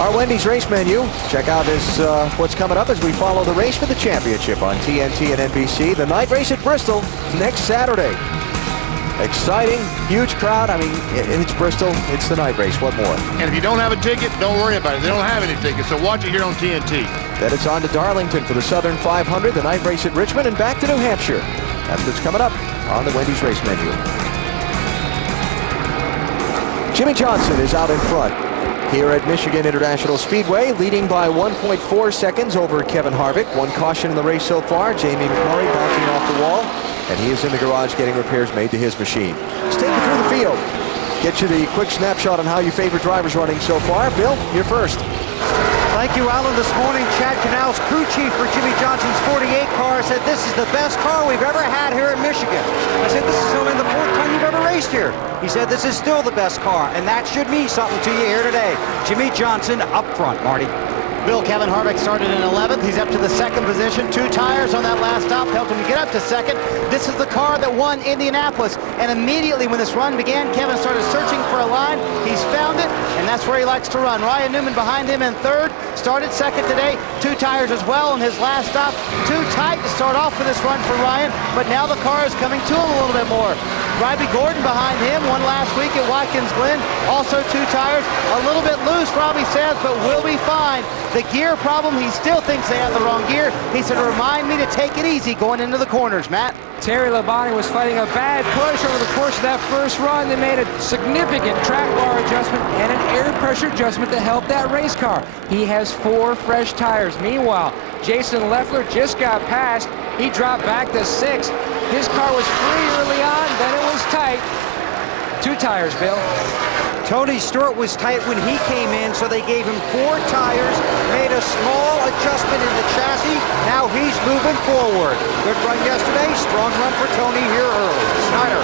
Our Wendy's race menu. Check out what's coming up as we follow the race for the championship on TNT and NBC. The night race at Bristol next Saturday. Exciting, huge crowd. I mean, it's Bristol. It's the night race. What more? And if you don't have a ticket, don't worry about it. They don't have any tickets, so watch it here on TNT. Then it's on to Darlington for the Southern 500, the night race at Richmond, and back to New Hampshire. That's what's coming up on the Wendy's race menu. Jimmy Johnson is out in front here at Michigan International Speedway, leading by 1.4 seconds over Kevin Harvick. One caution in the race so far. Jamie McMurray bouncing off the wall, and he is in the garage getting repairs made to his machine. Let's take you through the field. Get you the quick snapshot on how your favorite drivers running so far. Bill, you're first. Thank you, Alan. This morning, Chad Canals, crew chief for Jimmy Johnson's 48 car, said this is the best car we've ever had here in Michigan. I said, this is only the 4th time you've ever raced here. He said, this is still the best car, and that should mean something to you here today. Jimmy Johnson up front, Marty. Bill, Kevin Harvick started in 11th. He's up to the 2nd position. 2 tires on that last stop helped him get up to 2nd. This is the car that won Indianapolis. And immediately when this run began, Kevin started searching for a line. He's found it, and that's where he likes to run. Ryan Newman behind him in 3rd. Started 2nd today. 2 tires as well on his last stop. Too tight to start off with this run for Ryan, but now the car is coming to him a little bit more. Robbie Gordon behind him, won last week at Watkins Glen. Also 2 tires. A little bit loose, Robbie says, but we'll be fine. The gear problem, he still thinks they have the wrong gear. He said, remind me to take it easy going into the corners, Matt. Terry Labonte was fighting a bad push over the course of that first run. They made a significant track bar adjustment and an air pressure adjustment to help that race car. He has 4 fresh tires. Meanwhile, Jason Leffler just got past. He dropped back to 6th. His car was free early on, then it was tight. 2 tires, Bill. Tony Stewart was tight when he came in, so they gave him 4 tires, made a small adjustment in the chassis. Now he's moving forward. Good run yesterday, strong run for Tony here early. Snyder.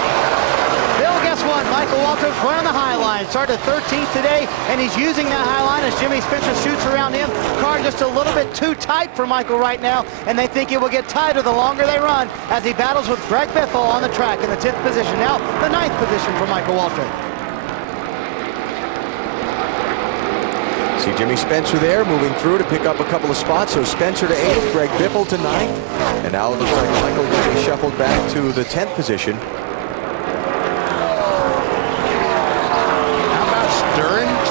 Bill, guess what? Michael Waltrip's running the high line. Started 13th today, and he's using that high line as Jimmy Spencer shoots around him. Car just a little bit too tight for Michael right now, and they think it will get tighter the longer they run as he battles with Greg Biffle on the track in the 10th position. Now the 9th position for Michael Waltrip. See Jimmy Spencer there moving through to pick up a couple of spots. So Spencer to 8th, Greg Biffle to 9th. And now it looks like Michael will be shuffled back to the 10th position. How about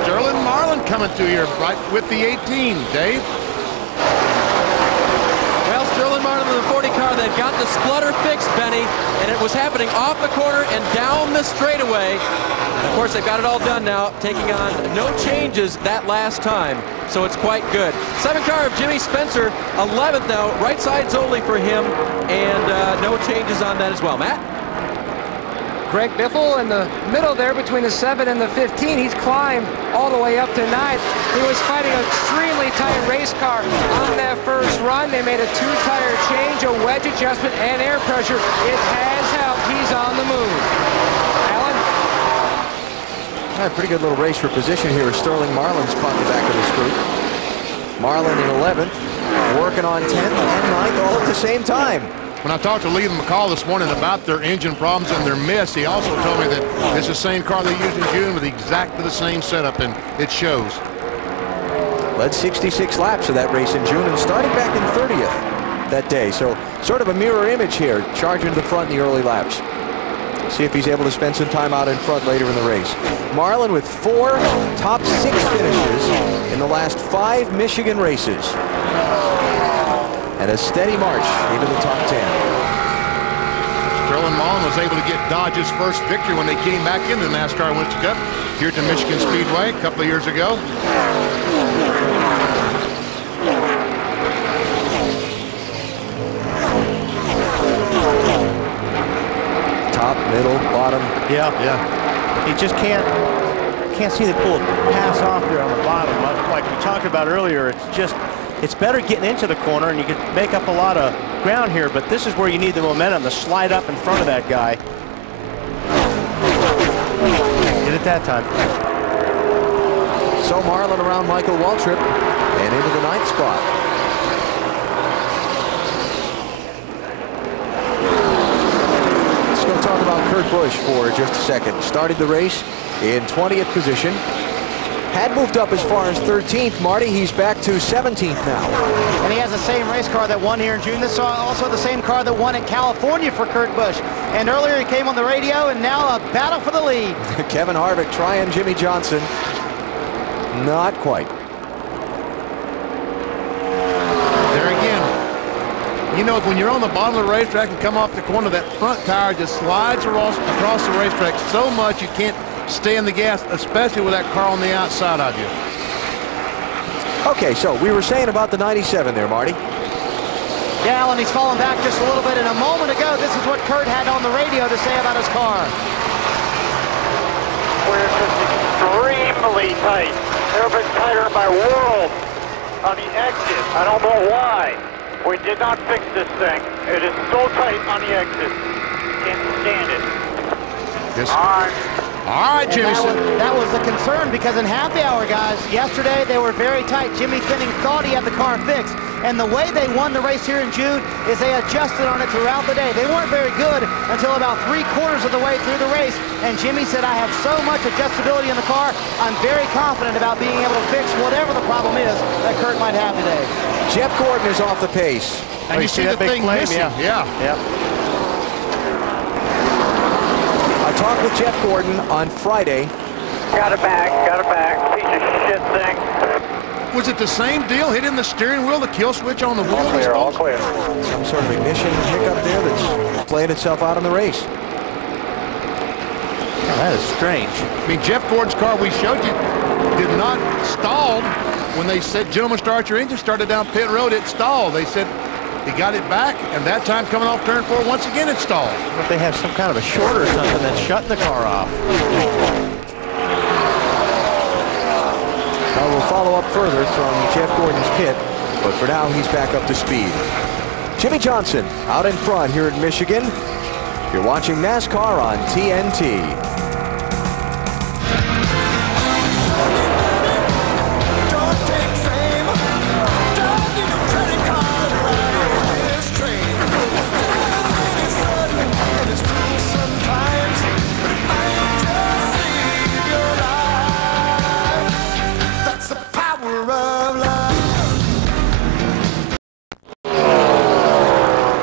Sterling Marlin coming through here right with the 18, Dave? Well, Sterling Marlin in the 40 car that got the splutter fixed, Benny, and it was happening off the corner and down the straightaway. Of course, they've got it all done now, taking on no changes that last time, so it's quite good. 7th car of Jimmy Spencer, 11th now, right sides only for him, and no changes on that as well. Matt? Greg Biffle in the middle there between the 7 and the 15. He's climbed all the way up to 9th. He was fighting an extremely tight race car on that first run. They made a 2-tire change, a wedge adjustment, and air pressure. It has helped. He's on the move. Pretty good little race for position here as Sterling Marlin's caught the back of this group. Marlin in 11th, working on 10th and 9th all at the same time. When I talked to Leland McCall this morning about their engine problems and their miss, he also told me that it's the same car they used in June with exactly the same setup, and it shows. Led 66 laps of that race in June and started back in 30th that day. So sort of a mirror image here, charging to the front in the early laps. See if he's able to spend some time out in front later in the race. Marlin with 4 top 6 finishes in the last 5 Michigan races. And a steady march into the top 10. Sterling Marlin was able to get Dodge's first victory when they came back into the NASCAR Winter Cup here to Michigan Speedway a couple of years ago. Top, middle, bottom. Yeah. He just can't seem to pull a pass off there on the bottom. Like we talked about earlier, it's better getting into the corner, and you can make up a lot of ground here, but this is where you need the momentum to slide up in front of that guy. Did it that time. So Marlin around Michael Waltrip and into the 9th spot. Talk about Kurt Busch for just a second. Started the race in 20th position. had moved up as far as 13th. Marty, he's back to 17th now. And he has the same race car that won here in June. This is also the same car that won in California for Kurt Busch. And earlier he came on the radio, and now a battle for the lead. Kevin Harvick trying Jimmy Johnson. Not quite. There again, you know, when you're on the bottom of the racetrack and come off the corner, that front tire just slides across the racetrack so much you can't stay in the gas, especially with that car on the outside of you. Okay, so we were saying about the 97 there, Marty. Yeah, Alan, he's fallen back just a little bit. And a moment ago, this is what Kurt had on the radio to say about his car. We're just extremely tight. Never been tighter in my world on the exit. I don't know why. We did not fix this thing. It is so tight on the exit. Can't stand it. Yes. All right, Jimmy. That was the concern, because in happy hour, guys, yesterday they were very tight. Jimmy Finning thought he had the car fixed. And the way they won the race here in June is they adjusted on it throughout the day. They weren't very good until about 3/4 of the way through the race. And Jimmy said, I have so much adjustability in the car, I'm very confident about being able to fix whatever the problem is that Kurt might have today. Jeff Gordon is off the pace. And you see that big thing missing. Yeah. Yep. I talked with Jeff Gordon on Friday. Got it back. Piece of shit thing. Was it the same deal, hitting the steering wheel, the kill switch on the wheel? All clear. Some sort of ignition hiccup there that's playing itself out in the race. Oh, that is strange. I mean, Jeff Gordon's car we showed you did not stall when they said, gentlemen, start your engine, started down pit road, it stalled. They said he got it back, and that time coming off turn 4, once again it stalled. But they have some kind of a short or something that's shutting the car off. We'll follow up further from Jeff Gordon's pit, but for now he's back up to speed. Jimmy Johnson out in front here in Michigan. You're watching NASCAR on TNT.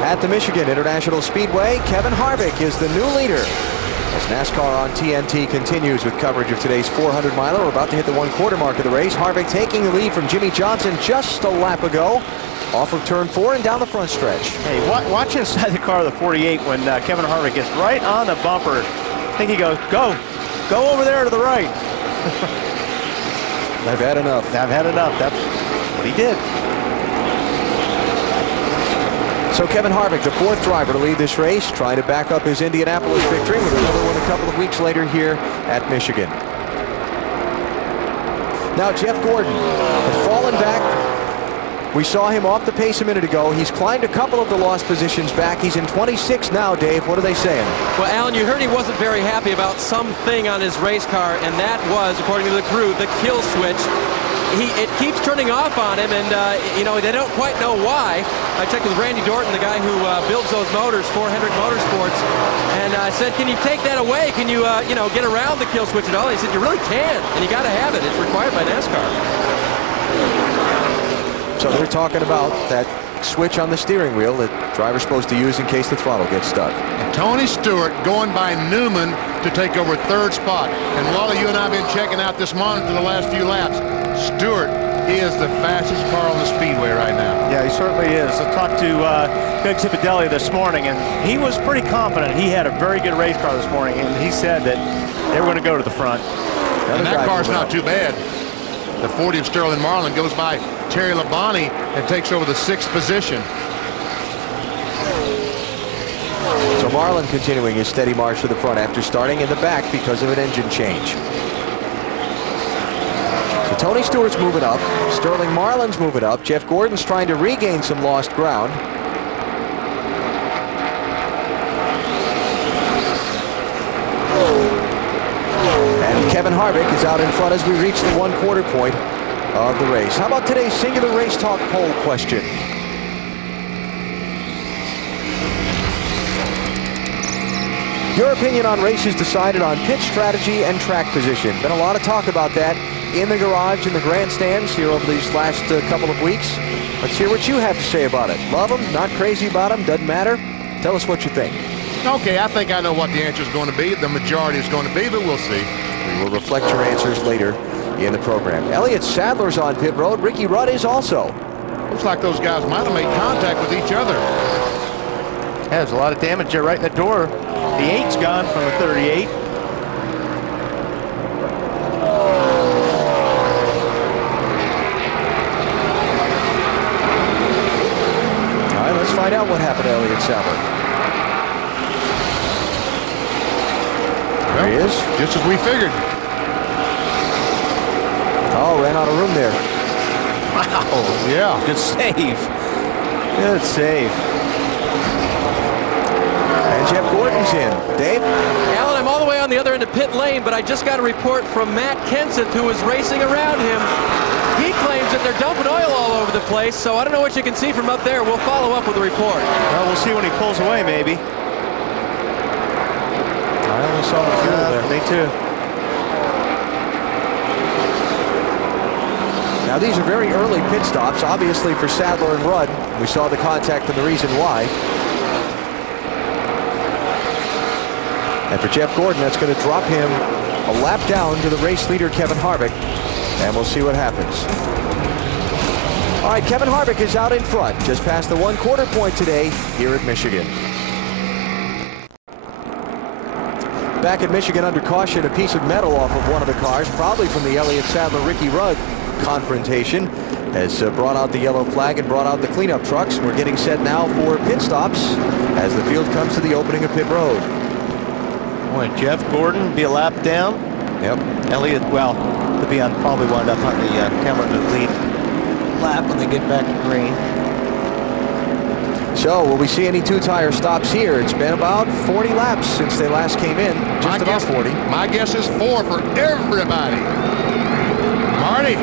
At the Michigan International Speedway, Kevin Harvick is the new leader. As NASCAR on TNT continues with coverage of today's 400-miler, we're about to hit the 1/4 mark of the race. Harvick taking the lead from Jimmy Johnson just a lap ago, off of turn 4 and down the front stretch. Hey, watch inside the car of the 48 when Kevin Harvick gets right on the bumper. I think he goes, go over there to the right. I've had enough. I've had enough. That's what he did. So Kevin Harvick, the 4th driver to lead this race, trying to back up his Indianapolis victory with another one a couple of weeks later here at Michigan. Now Jeff Gordon has fallen back. We saw him off the pace a minute ago. He's climbed a couple of the lost positions back. He's in 26 now, Dave. What are they saying? Well, Alan, you heard he wasn't very happy about something on his race car, and that was, according to the crew, the kill switch. It keeps turning off on him, and you know, they don't quite know why. I checked with Randy Dorton, the guy who builds those motors for Hendrick Motorsports, and I said, can you take that away? Can you, you know, get around the kill switch at all? He said, you really can, and you got to have it. It's required by NASCAR. So they're talking about that switch on the steering wheel that driver's supposed to use in case the throttle gets stuck. And Tony Stewart going by Newman to take over 3rd spot. And Wally, you and I have been checking out this monitor the last few laps. Stewart is the fastest car on the speedway right now. Yeah, he certainly is. I talked to Greg Zipadelli this morning, and he was pretty confident. He had a very good race car this morning, and he said that they were going to go to the front. And that car's not too bad. The 40 of Sterling Marlin goes by Terry Labonte and takes over the 6th position. So Marlin continuing his steady march to the front after starting in the back because of an engine change. So Tony Stewart's moving up. Sterling Marlin's moving up. Jeff Gordon's trying to regain some lost ground. And Kevin Harvick is out in front as we reach the 1/4 point of the race. How about today's Singular Race Talk poll question? Your opinion on races decided on pit strategy and track position. Been a lot of talk about that in the garage, in the grandstands here over these last couple of weeks. Let's hear what you have to say about it. Love them, not crazy about them, doesn't matter. Tell us what you think. Okay, I think I know what the answer is going to be. The majority is going to be, but we'll see. We will reflect your answers later in the program. Elliott Sadler's on pit road. Ricky Rudd is also. Looks like those guys might have made contact with each other. Yeah, there's a lot of damage there right in the door. The 8's gone from the 38. All right, let's find out what happened to Elliott Sadler. There he is. Just as we figured. Oh, ran out of room there. Wow. Yeah. Good save. Good save. And Jeff Gordon's in. Dave? Alan, I'm all the way on the other end of pit lane, but I just got a report from Matt Kenseth, who was racing around him. He claims that they're dumping oil all over the place, so I don't know what you can see from up there. We'll follow up with a report. Well, we'll see when he pulls away, maybe. I only saw the fuel there. Me too. Now, these are very early pit stops, obviously, for Sadler and Rudd. We saw the contact and the reason why. And for Jeff Gordon, that's going to drop him a lap down to the race leader, Kevin Harvick. And we'll see what happens. All right, Kevin Harvick is out in front, just past the 1/4 point today here at Michigan. Back at Michigan under caution, a piece of metal off of one of the cars, probably from the Elliott Sadler-Ricky Rudd confrontation, has brought out the yellow flag and brought out the cleanup trucks. We're getting set now for pit stops as the field comes to the opening of pit road. Boy, Jeff Gordon be a lap down. Yep. Elliott, well, to be on, probably wound up on the camera to lead lap when they get back to green. So, will we see any two-tire stops here? It's been about 40 laps since they last came in. Just about 40. My guess is 4 for everybody. Marty.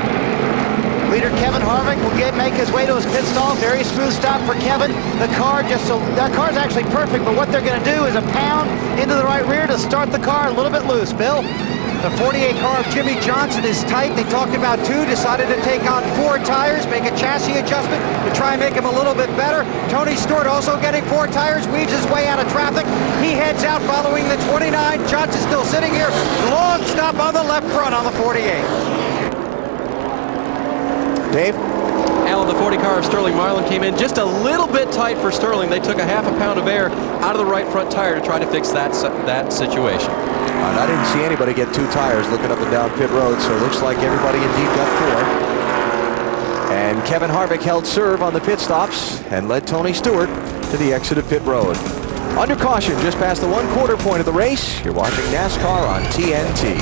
Leader Kevin Harvick will make his way to his pit stall. Very smooth stop for Kevin. The car that car's actually perfect, but what they're going to do is a pound into the right rear to start the car a little bit loose. Bill? The 48 car of Jimmy Johnson is tight. They talked about 2, decided to take on 4 tires, make a chassis adjustment to try and make him a little bit better. Tony Stewart also getting 4 tires, weaves his way out of traffic. He heads out following the 29. Johnson still sitting here. Long stop on the left front on the 48. Dave? Alan, the 40 car of Sterling Marlin came in just a little bit tight for Sterling. They took a half a pound of air out of the right front tire to try to fix that situation. I didn't see anybody get 2 tires looking up and down pit road, so it looks like everybody indeed got 4. And Kevin Harvick held serve on the pit stops and led Tony Stewart to the exit of pit road. Under caution, just past the 1/4 point of the race, you're watching NASCAR on TNT.